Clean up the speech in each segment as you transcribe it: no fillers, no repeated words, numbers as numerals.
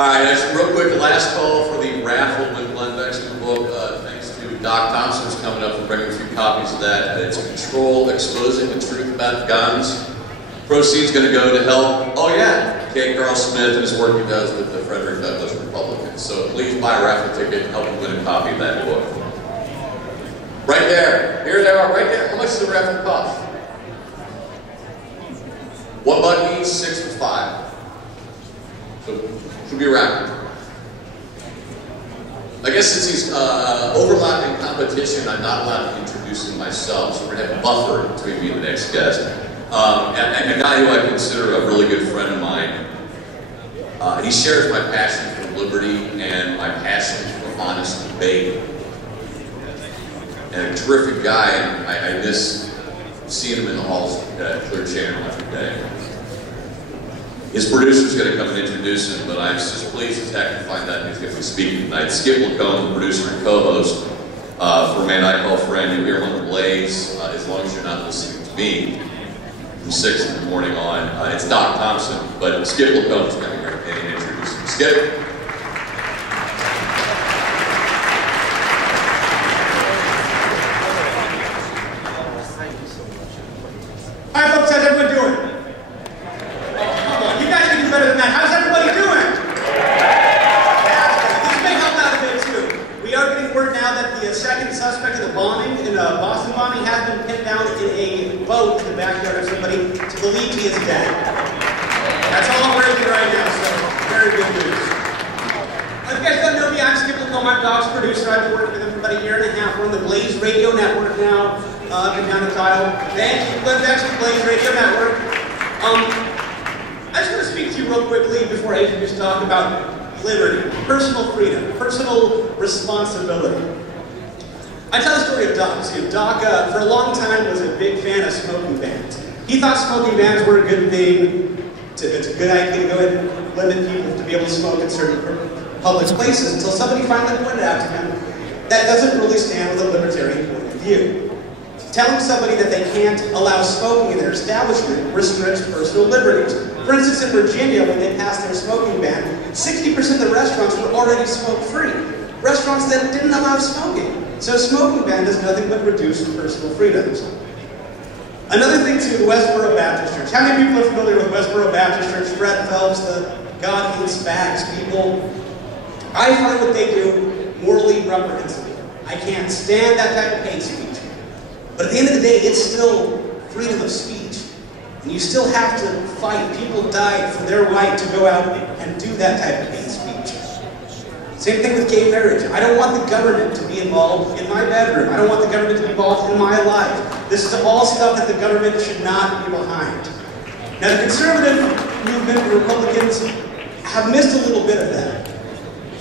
All right, just real quick, the last call for the raffle with Glenn Bexton's book. Thanks to Doc Thompson, who's coming up and bringing a few copies of that. It's Control, Exposing the Truth About Guns. Proceeds going to go to help, oh yeah, K. Carl Smith and his work he does with the Frederick Douglass Republicans. So please buy a raffle ticket and help him win a copy of that book. Right there. Here they are, right there. How much does the raffle cost? $1 each, 6 to 5. So, should be around. I guess since he's overlapping competition, I'm not allowed to introduce him myself, so we're going to have a buffer between me and the next guest. And a guy who I consider a really good friend of mine. He shares my passion for liberty and my passion for honest debate. And a terrific guy, and I miss seeing him in the halls at Clear Channel every day. His producer's going to come and introduce him, but I'm just pleased as heck to find out he's going to be speaking tonight. Skip Lacombe, the producer and co-host for a man I call friend. You'll hear him on the Blaze, as long as you're not listening to me, from 6 in the morning on. It's Doc Thompson, but Skip Lacombe's coming here and introduce him. Skip. Hi folks, how's everyone doing? Better than that. How's everybody doing? This may help out a bit too. We are getting word now that the second suspect in the bombing, in the Boston bombing, has been pinned down in a boat in the backyard of somebody to believe he is dead. That's all I'm raising right now, so very good news. If you guys don't know me, I'm Skip Lacombe. I'm Doc's producer. I've been working with him for about a year and a half. We're on the Blaze Radio Network now, up and down the tile. Thank you, Glenn Bexton, Blaze Radio Network. I just want to speak to you real quickly before I introduce talk about liberty, personal freedom, personal responsibility. I tell the story of Doc too. Doc, for a long time, was a big fan of smoking bans. He thought smoking bans were a good thing. It's a good idea to go ahead and limit people to be able to smoke in certain public places until somebody finally pointed out to him that doesn't really stand with a libertarian point of view. Telling somebody that they can't allow smoking in their establishment restricts personal liberties. For instance, in Virginia, when they passed their smoking ban, 60% of the restaurants were already smoke-free. Restaurants that didn't allow smoking. So a smoking ban does nothing but reduce personal freedoms. Another thing too, the Westboro Baptist Church. How many people are familiar with Westboro Baptist Church? Fred Phelps, the God hates facts people. I find what they do morally reprehensible. I can't stand that type of hate speech. But at the end of the day, it's still freedom of speech. And you still have to fight. People died for their right to go out and do that type of hate speech. Same thing with gay marriage. I don't want the government to be involved in my bedroom. I don't want the government to be involved in my life. This is all stuff that the government should not be behind. Now, the conservative movement, the Republicans, have missed a little bit of that.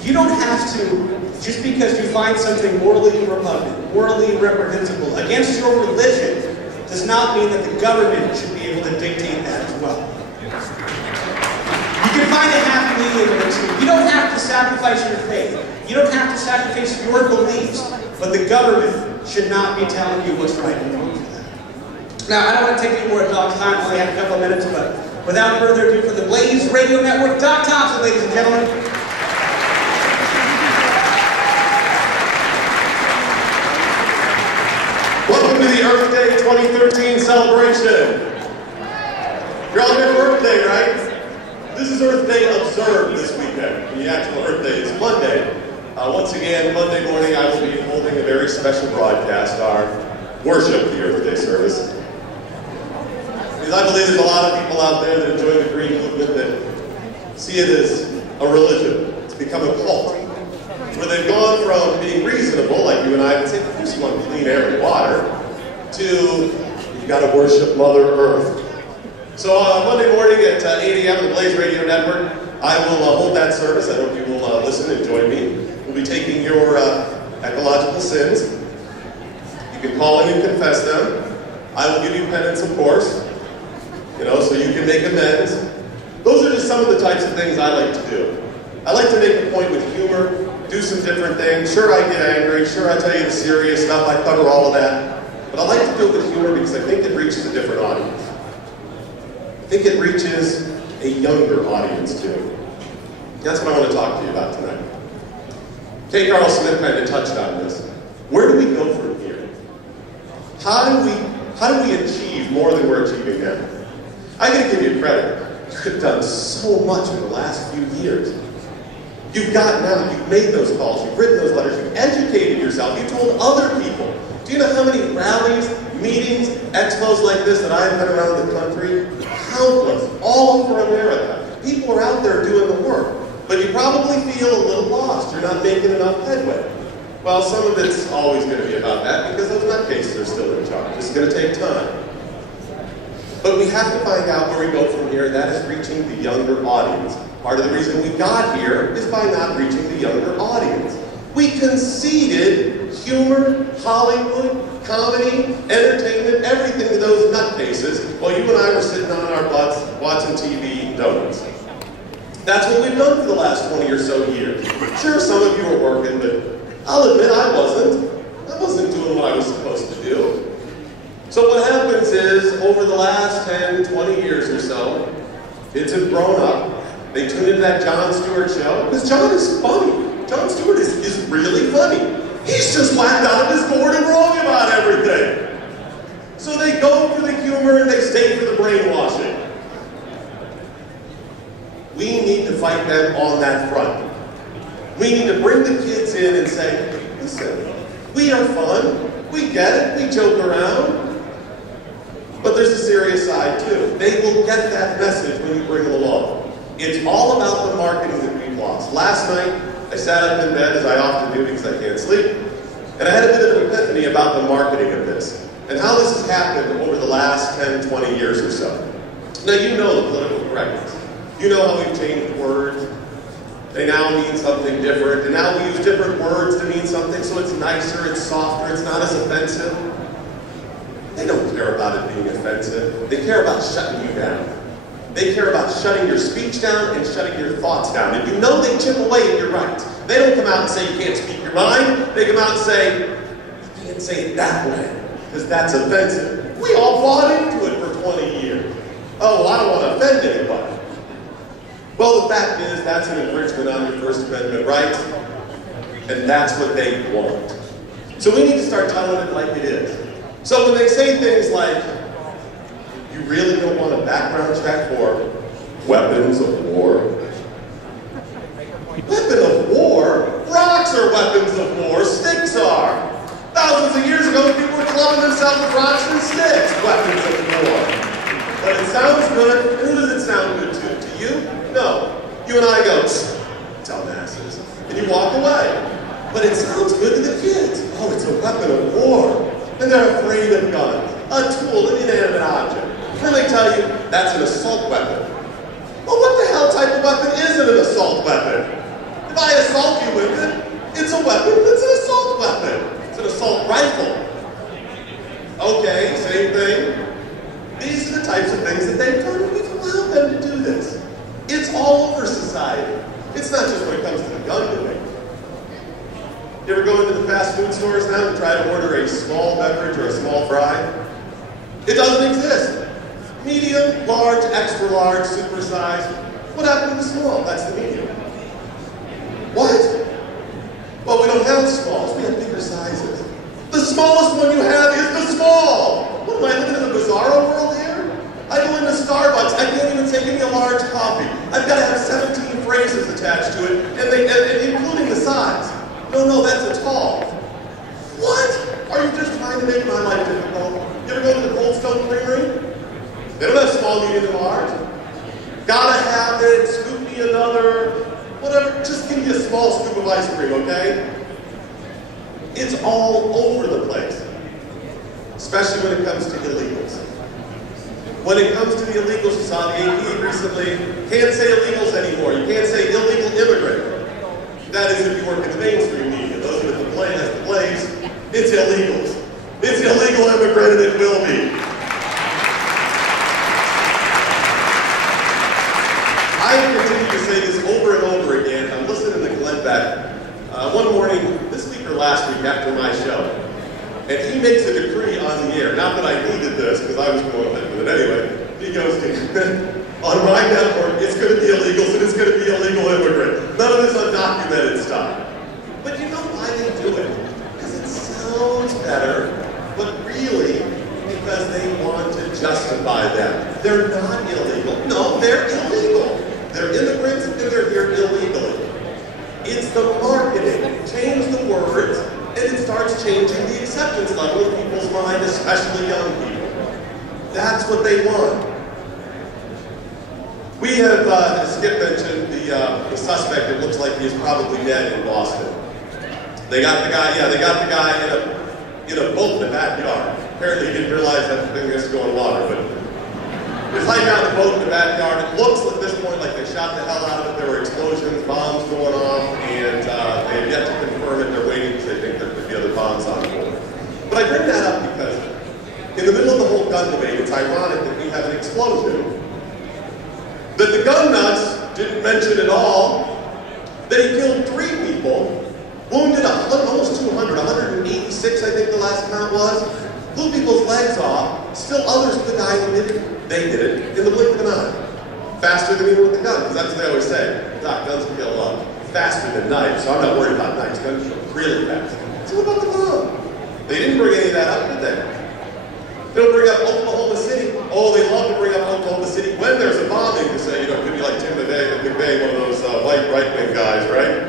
You don't have to, just because you find something morally repugnant, morally reprehensible against your religion, does not mean that the government should be able to dictate that as well. You can find a happy medium in the two. You don't have to sacrifice your faith. You don't have to sacrifice your beliefs, but the government should not be telling you what's right and wrong for that. Now, I don't want to take any more of Doc's time. I only have a couple of minutes, but without further ado, for the Blaze Radio Network, Doc Thompson, ladies and gentlemen. Welcome to the Earth Day 2013 celebration. You're all here for Earth Day, right? This is Earth Day observed this weekend. The actual Earth Day is Monday. Once again, Monday morning I will be holding a very special broadcast, our Worship the Earth Day service. Because I believe there's a lot of people out there that enjoy the green movement that see it as a religion. It's become a cult. Where they've gone from being reasonable, like you and I would say, of course you want clean air and water, to you've got to worship Mother Earth. So Monday morning at 8 a.m. on the Blaze Radio Network, I will hold that service. I hope you will listen and join me. We'll be taking your ecological sins. You can call in and confess them. I will give you penance, of course, so you can make amends. Those are just some of the types of things I like to do. I like to make a point with humor, do some different things. Sure, I get angry. Sure, I tell you the serious stuff. I cover all of that. But I like to do it with humor because I think it reaches a different audience. I think it reaches a younger audience too. That's what I want to talk to you about tonight. K. Carl Smith kind of touched on this. Where do we go from here? How do we achieve more than we're achieving now? I gotta give you credit. You've done so much in the last few years. You've gotten out, you've made those calls, you've written those letters, you've educated yourself, you've told other people. Do you know how many rallies, meetings, expos like this that I've been around the country? Countless, all over America. People are out there doing the work, but you probably feel a little lost. You're not making enough headway. Well, some of it's always going to be about that because those nutcases are still in charge. It's going to take time. But we have to find out where we go from here, and that is reaching the younger audience. Part of the reason we got here is by not reaching the younger audience. We conceded humor, Hollywood, comedy, entertainment, everything to those nutcases while you and I were sitting on our butts watching TV eating donuts. That's what we've done for the last 20 or so years. Sure, some of you are working, but I'll admit I wasn't doing what I was supposed to do. So what happens is, over the last 10, 20 years or so, kids have grown up. They tune into that Jon Stewart show, because Jon is funny. Jon Stewart is really funny. He's just whacked out of his board and wrong about everything. So they go for the humor and they stay for the brainwashing. We need to fight them on that front. We need to bring the kids in and say, listen, we are fun, we get it, we joke around, but there's a serious side too. They will get that message when you bring them along. It's all about the marketing that we've lost. Last night, I sat up in bed, as I often do because I can't sleep, and I had a bit of an epiphany about the marketing of this, and how this has happened over the last 10, 20 years or so. Now you know the political correctness. You know how we've changed words. They now mean something different, and now we use different words to mean something so it's nicer, it's softer, it's not as offensive. They don't care about it being offensive. They care about shutting you down. They care about shutting your speech down and shutting your thoughts down. And you know they chip away at your rights. They don't come out and say you can't speak your mind. They come out and say, you can't say it that way, because that's offensive. We all bought into it for 20 years. Oh, well, I don't want to offend anybody. Well, the fact is, that's an infringement on your First Amendment rights, and that's what they want. So we need to start telling it like it is. So when they say things like, you really don't want a background check for weapons of war? Weapon of war? Rocks are weapons of war, sticks are. Thousands of years ago, people were clubbing themselves with rocks and sticks, weapons of war. But it sounds good, and who does it sound good to? To you? No. You and I go, dumbasses, and you walk away. But it sounds good to the kids. Oh, it's a weapon of war. And they're afraid of guns. A tool, an inanimate object. Then they tell you, that's an assault weapon. Well, what the hell type of weapon isn't an assault weapon? If I assault you with it, it's a weapon, it's an assault weapon. It's an assault rifle. Okay, same thing. These are the types of things that they've done, and we've allowed them to do this. It's all over society. It's not just when it comes to the gun debate. You ever go into the fast food stores now and try to order a small beverage or a small fry? It doesn't exist. Medium, large, extra large, super size. What happened to the small? That's the medium. What? Well, we don't have smalls. We have bigger sizes. The smallest one you have is the small. What am I living in a bizarro world here? I go into Starbucks. I can't even say, give me a large coffee. I've got to have 17 phrases attached to it, and including the size. No, that's a tall. What? Are you just trying to make my life difficult? You ever go to the Cold Stone Creamery? They don't have small, medium, and large. Gotta have it, scoop me another, whatever. Just give me a small scoop of ice cream, okay? It's all over the place. Especially when it comes to illegals. When it comes to the illegals, you saw the AP recently, can't say illegals anymore. You can't say illegal immigrant. That is if you work in the mainstream media. Those with the plane as the plays, it's illegals. It's illegal immigrant and it will be. I continue to say this over and over again. I'm listening to Glenn Beck one morning, this week or last week after my show. And he makes a decree on the air. Not that I needed this, because I was going with it anyway. He goes to, on my network, it's going to be illegals and it's going to be illegal immigrants. changing the acceptance level of people's mind, especially young people. That's what they want. We have, as Skip mentioned, the suspect, it looks like he's probably dead in Boston. They got the guy, in a boat in the backyard. Apparently he didn't realize that thing was going water, but he was hiding out in the boat in the backyard. It looks at this point like they shot the hell out of it. There were explosions, bombs going off, and they have yet to confirm it. They're waiting because they think there could be other bombs on board. But I bring that up because in the middle of the whole gun debate, it's ironic that we have an explosion that the gun nuts didn't mention at all, that he killed 3 people, wounded almost 200, 186 I think the last count was, blew people's legs off, still others could die and they did it in the blink of an eye. Faster than even with the gun, because that's what they always say. Doc, guns kill faster than knives, so I'm not worried about knives. Guns kill really fast. So what about the bomb? They didn't bring any of that up, did they? They don't bring up Oklahoma City. Oh, they love to bring up Oklahoma City when there's a bombing to say, it could be like Tim McVeigh, one of those white right-wing guys, right?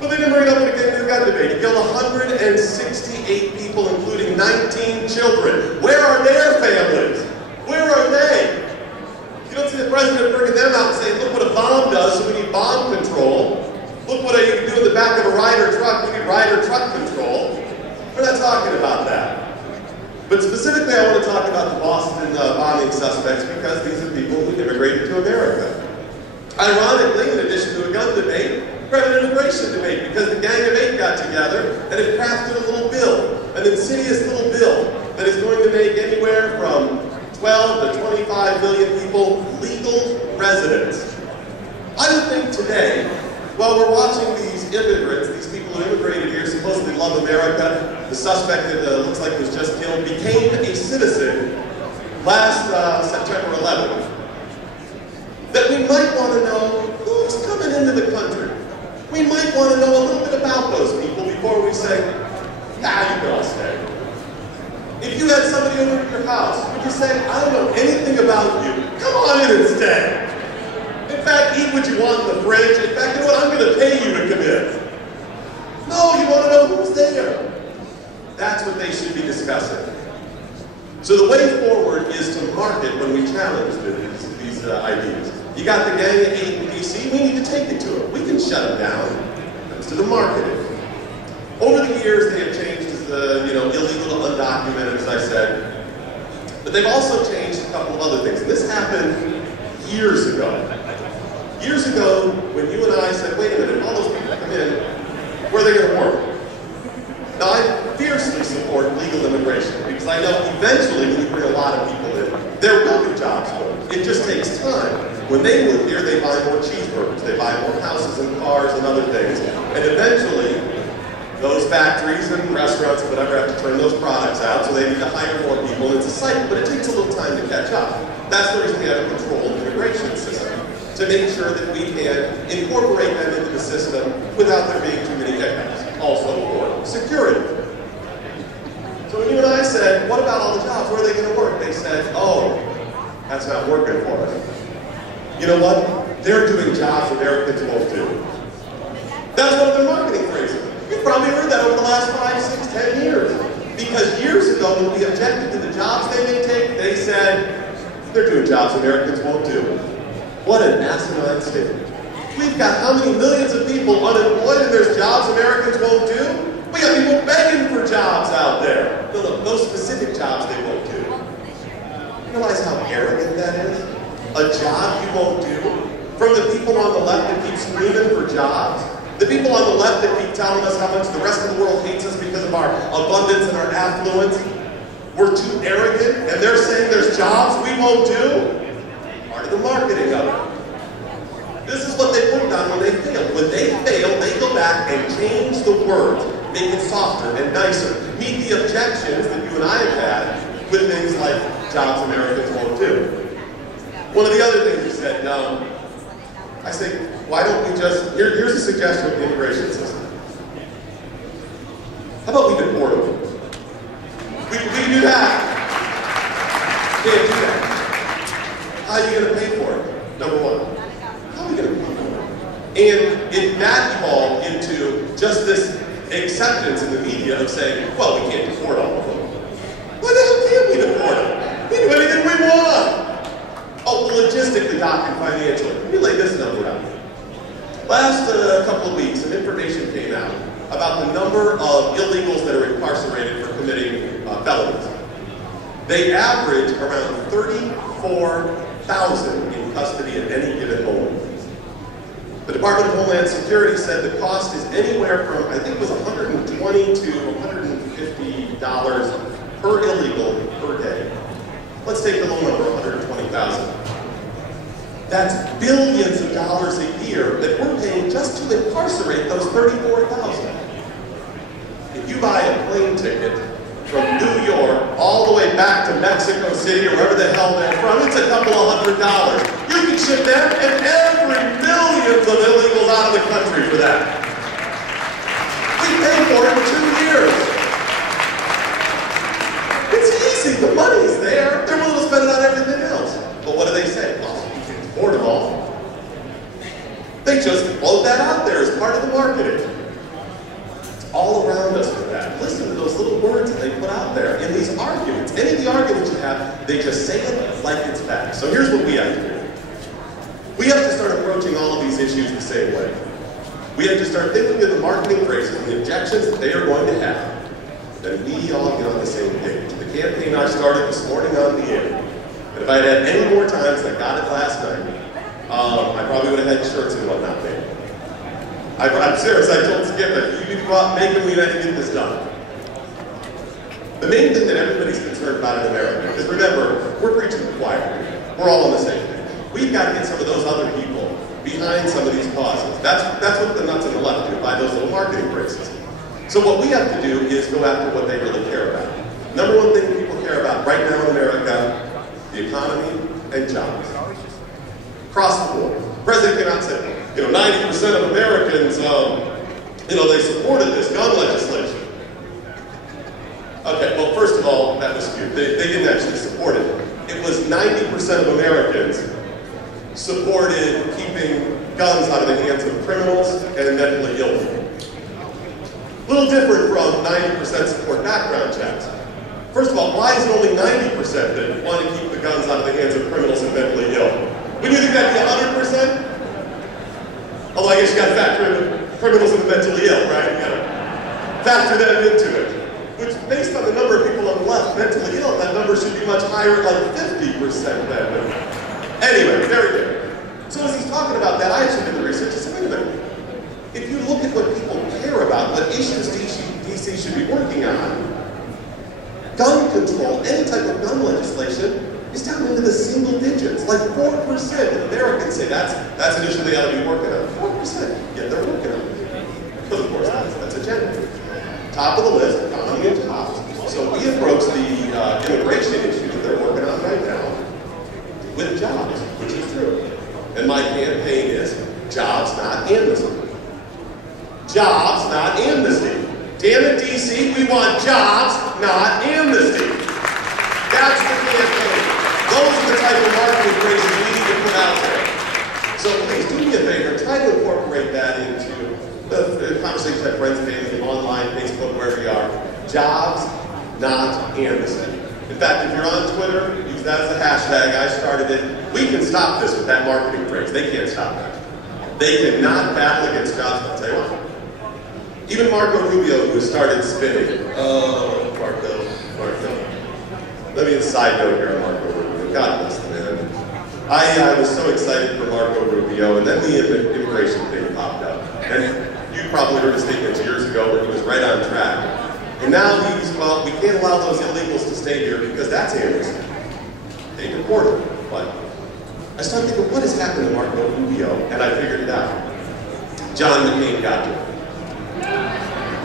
But they didn't bring it up when it came to the gun debate. He killed 168 people, including 19 children. Where are their families? Where are they? You don't see the president bringing them out and saying, look what a bomb does, so we need bomb control. Look what you can do in the back of a Ryder truck, we need Ryder truck control. We're not talking about that. But specifically, I want to talk about the Boston bombing suspects because these are people who immigrated to America. Ironically, in addition to a gun debate, we're having an immigration debate because the Gang of 8 got together and have crafted a little bill, an insidious little bill that is going to make anywhere from 12 to 25 million people legal residents. I would think today, while we're watching these immigrants, these people who immigrated here, supposedly love America, the suspect that looks like was just killed, became a citizen last September 11th, that we might want to know who's coming into the country. We might want to know a little bit about those people before we say, you can all stay. If you had somebody over at your house, would you say, I don't know anything about you, come on in and stay. In fact, eat what you want in the fridge. In fact, you know what, I'm going to pay you to come in. No, you want to know who's there. That's what they should be discussing. So the way forward is to market when we challenge these ideas. You got the Gang of 8 in D.C., we need to take it to them. We can shut them down. Comes to the marketing. Over the years, they have changed as illegal to undocumented, as I said. But they've also changed a couple of other things. And this happened years ago. Years ago, when you and I said, wait a minute, all those people that come in, where are they going to work? Now, I fiercely support legal immigration because I know eventually when we bring a lot of people in, there will be jobs for them. It just takes time. When they move here, they buy more cheeseburgers, they buy more houses and cars and other things. And eventually, those factories and restaurants and whatever have to turn those products out, so they need to hire more people. It's a cycle, but it takes a little time to catch up. That's the reason we have a controlled immigration system, to make sure that we can incorporate them into the system without there being too many hiccups. Also for security. So when you and I said, what about all the jobs? Where are they going to work? They said, oh, that's not working for us. You know what? They're doing jobs Americans won't do. That's one of their marketing phrases. You've probably heard that over the last 5, 6, 10 years. Because years ago, when we objected to the jobs they may take, they said, they're doing jobs Americans won't do. What an asinine statement. We've got how many millions of people unemployed and there's jobs Americans won't do? We got people begging for jobs out there. Those specific jobs they won't do. You realize how arrogant that is? A job you won't do? From the people on the left that keep screaming for jobs? The people on the left that keep telling us how much the rest of the world hates us because of our abundance and our affluence? We're too arrogant and they're saying there's jobs we won't do? Part of the marketing of it. This is what they put on when they fail. When they fail, they go back and change the words, make it softer and nicer, meet the objections that you and I have had with things like jobs Americans won't do. One of the other things you said, I say, why don't we just, here's a suggestion of the immigration system. How about we deport them? We can do that. Can't do that. How are you going to pay for it? Number one. How are we going to pay for it? And that evolved into just this acceptance in the media of saying, well, we can't deport all of them. Why the hell can't we deport them? We do anything we want. Oh, logistically, Doc, and financially. Let me lay this number out. Last couple of weeks, some information came out about the number of illegals that are incarcerated for committing felonies. They average around 34,000 in custody at any given moment. The Department of Homeland Security said the cost is anywhere from, I think it was $120 to $150 per illegal per day. Let's take the low number, 120,000. That's billions of dollars a year that we're paying just to incarcerate those 34,000. If you buy a plane ticket from New York all the way back to Mexico City or wherever the hell they're from, it's a couple of $100. You can ship them and every millions of illegals out of the country for that. We pay for it in 2 years. It's easy, the money's there. They're willing to spend it on everything else. But what do they say? Well, you can afford them all. They just float that out there as part of the marketing. It's all around us with that. Listen to those little words that they put out there in these arguments. Any of the arguments you have, they just say it like it's fact. So here's what we have to do. We have to start approaching all of these issues the same way. We have to start thinking of the marketing phrases and the objections that they are going to have. Then we all get on the same page. The campaign I started this morning on the air. And if I had had any more times than I got it last night, I probably would have had shirts and whatnot made. I'm serious, I told Skip that you need to go out and make them, we had to get this done. The main thing that everybody's concerned about in America is, remember, we're preaching to the choir. We're all on the same page. We've got to get some of those other people behind some of these causes. That's what the nuts and the left do, by those little marketing phrases. So what we have to do is go after what they really care about. Number one thing people care about right now in America, the economy and jobs. Across the board. The president came out and said, 90% of Americans, they supported this gun legislation. Okay, well, first of all, that was skewed. They didn't actually support it. It was 90% of Americans supported keeping guns out of the hands of criminals and mentally ill people. A little different from 90% support background checks. First of all, why is it only 90% that want to keep the guns out of the hands of criminals and mentally ill? Wouldn't you think that'd be 100%? Although I guess you got to factor in the criminals and the mentally ill, right? You got to factor them into it. Which, based on the number of people on the left mentally ill, that number should be much higher, like 50% then. Anyway, very good. So as he's talking about that, I actually did the research. I said, wait a minute. If you look at what people care about, what issues DC should be working on, gun control, any type of gun legislation, is down into the single digits. Like 4% of Americans say that's an issue they ought to be working on. 4%, yeah, they're working on it. Because of course, that's agenda. Top of the list, economy and jobs. So we approach the immigration issue that they're working on right now with jobs, which is true. And my campaign is jobs, not amnesty. Jobs, not amnesty. Damn it, DC, we want jobs, not amnesty. That's the campaign. Those are the type of marketing phrases we need to put out there. So please do me a favor, try to incorporate that into the conversation that friends and family, online, Facebook, wherever you are. Jobs, not amnesty. In fact, if you're on Twitter, use that as a hashtag. I started it. We can stop this with that marketing phrase. They can't stop that. They cannot battle against jobs. I'll tell you what. Even Marco Rubio, who started spinning. Oh, Marco. Let me side note here on Marco Rubio. God bless the man. I was so excited for Marco Rubio, and then the immigration thing popped up. And you probably heard a statement years ago where he was right on track. And now we can't allow those illegals to stay here because that's amnesty. They deport them. But I started thinking, what has happened to Marco Rubio? And I figured it out. John McCain got to him.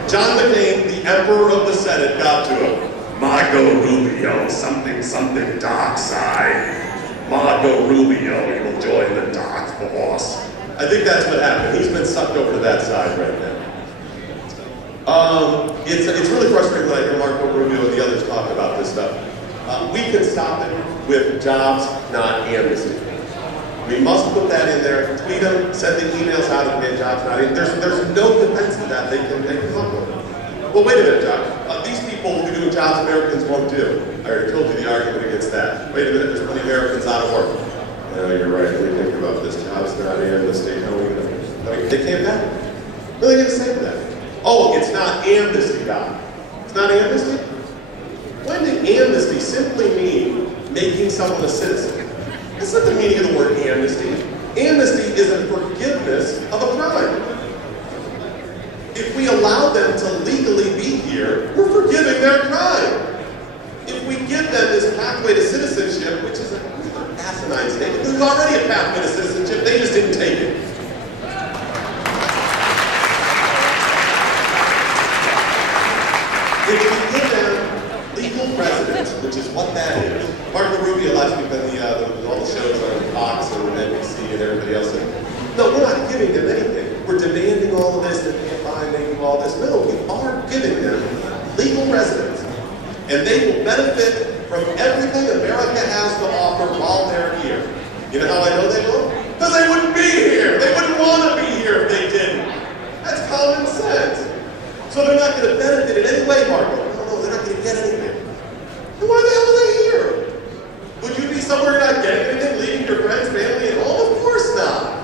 John McCain, the Emperor of the Senate, got to him. Marco Rubio, something dark side. Marco Rubio, he will join the dark force. I think that's what happened. He's been sucked over to that side right now. It's really frustrating when I hear Marco Rubio and the others talk about this stuff. We can stop it with jobs, not amnesty. We must put that in there. Tweet them, send the emails out and get jobs not in. There's no defense to that they can come up with. well, wait a minute, John. These people will be doing jobs Americans won't do. I already told you the argument against that. Wait a minute, there's plenty of Americans out of work. You're right, when you think about this, jobs not in the state, how are we going to, they can't back. What are they going to say to that? Oh, it's not amnesty, Doc. It's not amnesty? When did amnesty simply mean making someone a citizen? That's not the meaning of the word amnesty. Amnesty is a forgiveness of a crime. If we allow them to legally be here, we're forgiving their crime. If we give them this pathway to citizenship, which is an asinine statement, there's already a pathway to citizenship, they just didn't take it. If we give them legal residence, which is what that is, Marco Rubio last week on all the shows on Fox and NBC and everybody else said, no, we're not giving them anything. We're demanding all of this, they can't buy, making all this. No, we are giving them legal residence. And they will benefit from everything America has to offer while they're here. You know how I know they will? Because they wouldn't be here. They wouldn't want to be here if they didn't. That's common sense. So they're not going to benefit in any way, Marco. No, they're not going to get anything. Then why the hell are they here? Would you be somewhere you're not getting anything, leaving your friends, family, and home? Of course not.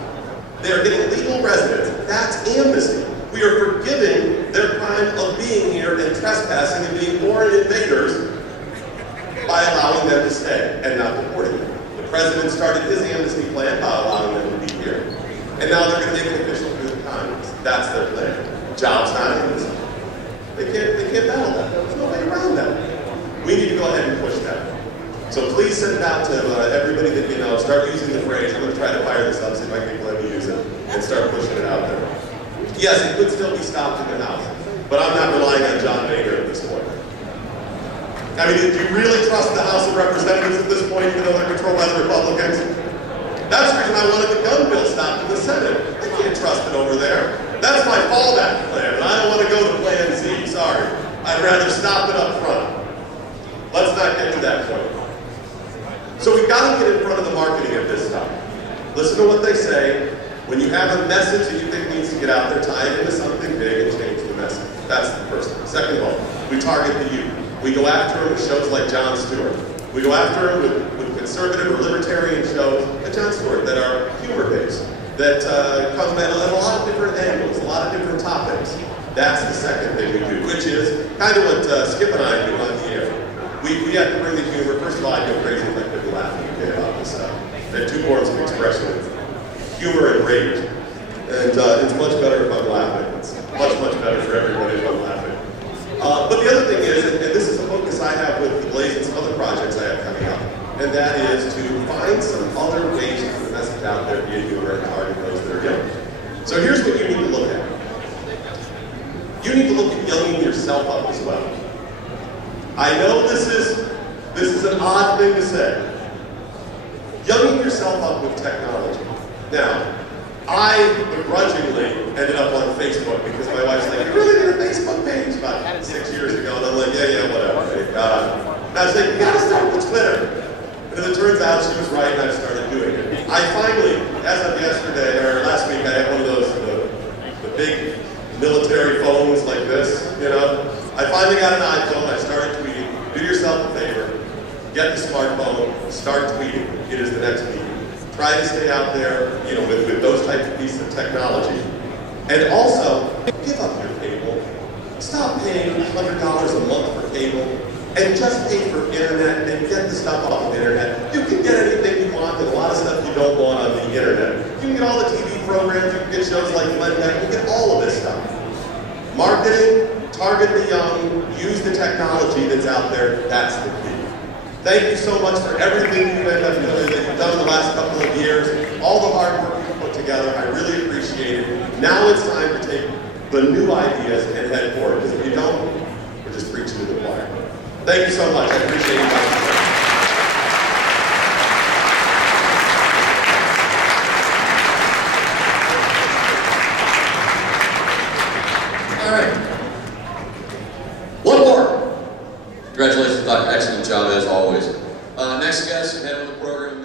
They're getting legal residence. That's amnesty. We are forgiving their crime of being here and trespassing and being foreign invaders by allowing them to stay and not deporting them. The president started his amnesty plan by allowing them to be here. And now they're going to make it official through the Congress. That's their plan. Jobs not amnesty. They can't battle that. There's no way around that. We need to go ahead and push that. So please send it out to everybody that you know. Start using the phrase. I'm going to try to fire this up, see if I can let me use it, and start pushing it out there. Yes, it could still be stopped in the House, but I'm not relying on John Boehner at this point. I mean, do you really trust the House of Representatives at this point, even though they're controlled by the Republicans? That's the reason I wanted the gun bill stopped in the Senate. I can't trust it over there. That's my fallback plan, and I don't want to go to Plan Z, sorry. I'd rather stop it up front. Let's not get to that point. So we've got to get in front of the marketing of this stuff. Listen to what they say. When you have a message that you think needs to get out there, tie it into something big and change the message. That's the first thing. Second of all, we target the youth. We go after them with shows like Jon Stewart. We go after them with conservative or libertarian shows like Jon Stewart that are humor-based, that come at a lot of different angles, a lot of different topics. That's the second thing we do, which is kind of what Skip and I do on the air. We have to bring the humor. First of all, I'd go crazy if I couldn't laugh about this stuff. There are two forms of expression. Humor and rage. And it's much better if I'm laughing. It's much better for everybody if I'm laughing. But the other thing is, and this is a focus I have with the Blaze and some other projects I have coming up, and that is to find some other ways to put the message out there via humor and target those that are young. So here's what you need to look at. You need to look at younging yourself up as well. I know this is an odd thing to say. Younging yourself up with technology. Now, I begrudgingly ended up on Facebook because my wife's like, you really need a Facebook page about 6 years ago. And I'm like, yeah, whatever. Thank God. And I was like, you gotta start with Twitter. And it turns out she was right and I started doing it. I finally, as of yesterday, or last week, I had one of those, the big military phones like this, you know. I finally got an iPhone, I started tweeting. Do yourself a favor, get the smartphone, start tweeting. It is the next meeting. Try to stay out there, you know, with those types of pieces of technology. And also, give up your cable. Stop paying $100 a month for cable and just pay for internet and get the stuff off the internet. You can get anything you want and a lot of stuff you don't want on the internet. You can get all the TV programs, you can get shows like Glenn, you can get all of this stuff. Marketing, target the young, use the technology that's out there, that's the key. Thank you so much for everything you've done the last couple of years, all the hard work you've put together. I really appreciate it. Now it's time to take the new ideas and head forward, because if you don't, we're just preaching to the choir. Thank you so much. I appreciate you guys. All right. One more. Congratulations, Doctor. Excellent job as always. Next guest, head of the program.